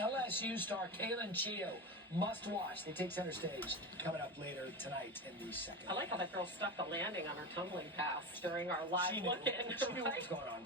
LSU star Kalen Chio, must watch. They take center stage coming up later tonight in the second. I like how that girl stuck the landing on her tumbling pass during our live look-in. She knew what was going on.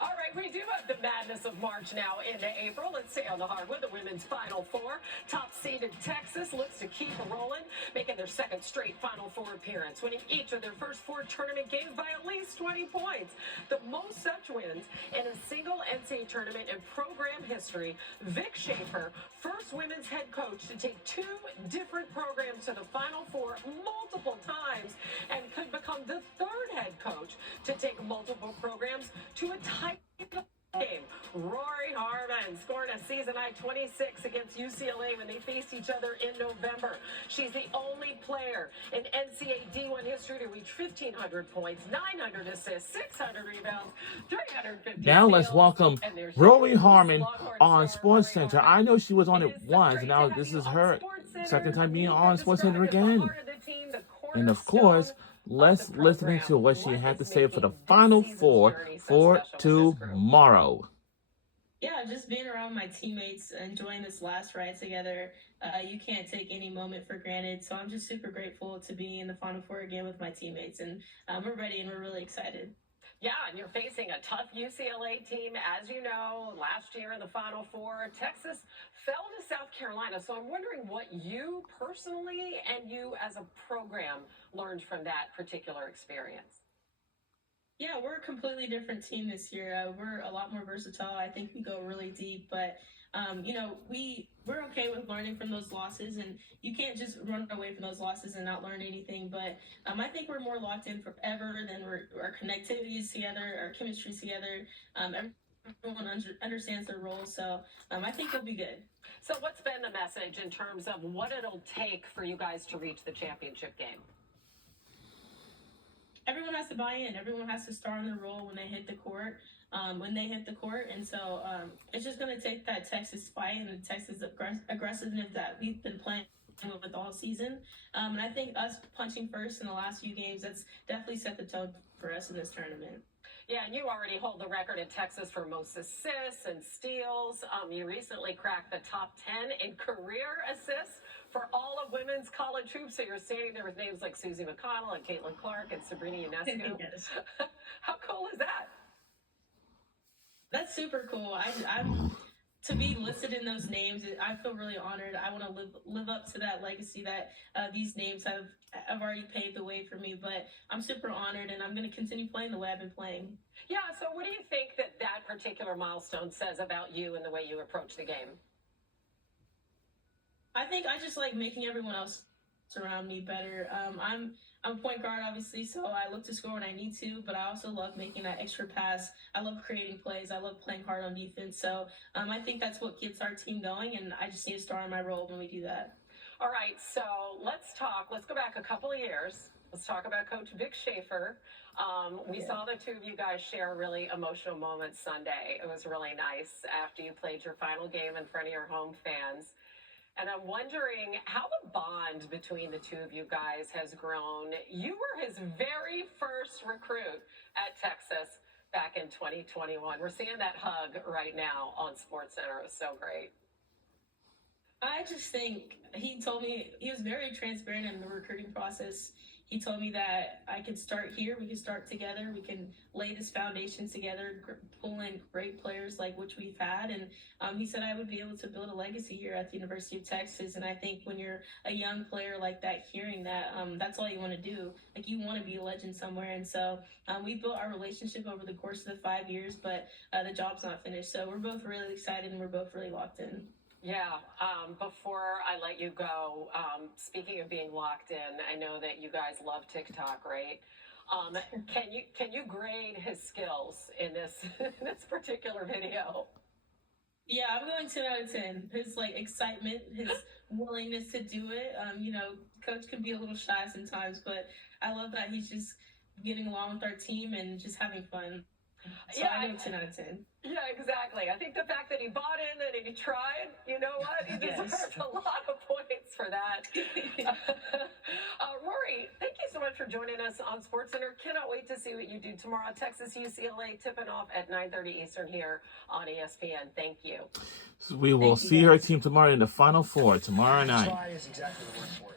All right, we do have the madness of March now into April. Let's stay on the hardwood. The women's Final Four. Top-seeded Texas looks to keep rolling, making their second straight Final Four appearance, winning each of their first 4 tournament games by at least 20 points. The most such wins in a single NCAA tournament in program history. Vic Schaefer, first women's head coach to take 2 different programs to the Final Four multiple times, and could become the 3rd head coach to take multiple programs to a title game. Rori Harmon scoring a season-high 26 against UCLA when they faced each other in November. She's the only player in NCAA D1 history to reach 1,500 points, 900 assists, 600 rebounds, 350 Now let's steals. welcome Rori Harmon on SportsCenter. I know she was on it once, and now this is her second time being on SportsCenter again. And of course, let's listen to what she had to say for the Final Four for tomorrow. Yeah, just being around my teammates, enjoying this last ride together. You can't take any moment for granted. So I'm just super grateful to be in the Final Four again with my teammates. And we're ready and we're really excited. Yeah, and you're facing a tough UCLA team, as you know, last year in the Final Four. Texas fell to South Carolina. So I'm wondering what you personally and you as a program learned from that particular experience. Yeah, we're a completely different team this year. We're a lot more versatile. I think we go really deep, but we're okay with learning from those losses, and you can't just run away from those losses and not learn anything. But I think we're more locked in forever than our connectivity is together, our chemistry is together. Everyone understands their role, so I think we'll be good. So what's been the message in terms of what it'll take for you guys to reach the championship game? Everyone has to buy in. Everyone has to star on their role when they hit the court. And so it's just going to take that Texas fight and the Texas aggressiveness that we've been playing with all season. And I think us punching first in the last few games, that's definitely set the tone for us in this tournament. Yeah, and you already hold the record in Texas for most assists and steals. You recently cracked the top 10 in career assists for all of women's college hoops. So you're standing there with names like Susie McConnell and Caitlin Clark and Sabrina Ionescu. Yes. How cool is that? That's super cool. I'm to be listed in those names. I feel really honored. I want to live up to that legacy that these names have already paved the way for me. But I'm super honored, and I'm going to continue playing the way I've been playing. Yeah. So what do you think that particular milestone says about you and the way you approach the game? I think I just like making everyone else around me better. I'm a point guard, obviously, so I look to score when I need to, but I also love making that extra pass. I love creating plays. I love playing hard on defense. So I think that's what gets our team going, and I just need to star in my role when we do that. All right, so let's go back a couple of years. Let's talk about Coach Vic Schaefer. We saw the two of you guys share a really emotional moment Sunday. It was really nice after you played your final game in front of your home fans. And I'm wondering how the bond between the two of you guys has grown. You were his very first recruit at Texas back in 2021. We're seeing that hug right now on SportsCenter. It was so great. I just think he told me, he was very transparent in the recruiting process. He told me that I could start here, we could start together, we can lay this foundation together, pull in great players like which we've had, and he said I would be able to build a legacy here at the University of Texas. And I think when you're a young player like that, hearing that, that's all you want to do. Like, you want to be a legend somewhere. And so we built our relationship over the course of the 5 years, but the job's not finished. So we're both really excited and we're both really locked in. Yeah, before I let you go, speaking of being locked in, I know that you guys love TikTok, right? Can you grade his skills in this particular video? Yeah, I'm going 10 out of 10. His excitement, his willingness to do it. Coach can be a little shy sometimes, but I love that he's just getting along with our team and just having fun. So yeah, I go 10 out of 10. Yeah, exactly. I think the fact that he bought in and he tried, you know what? He deserves a lot of points for that. Rori, thank you so much for joining us on SportsCenter. Cannot wait to see what you do tomorrow. Texas UCLA tipping off at 9:30 Eastern here on ESPN. Thank you. So we will Thank you, see her guys. team tomorrow in the Final Four tomorrow night. Try is exactly the word for it.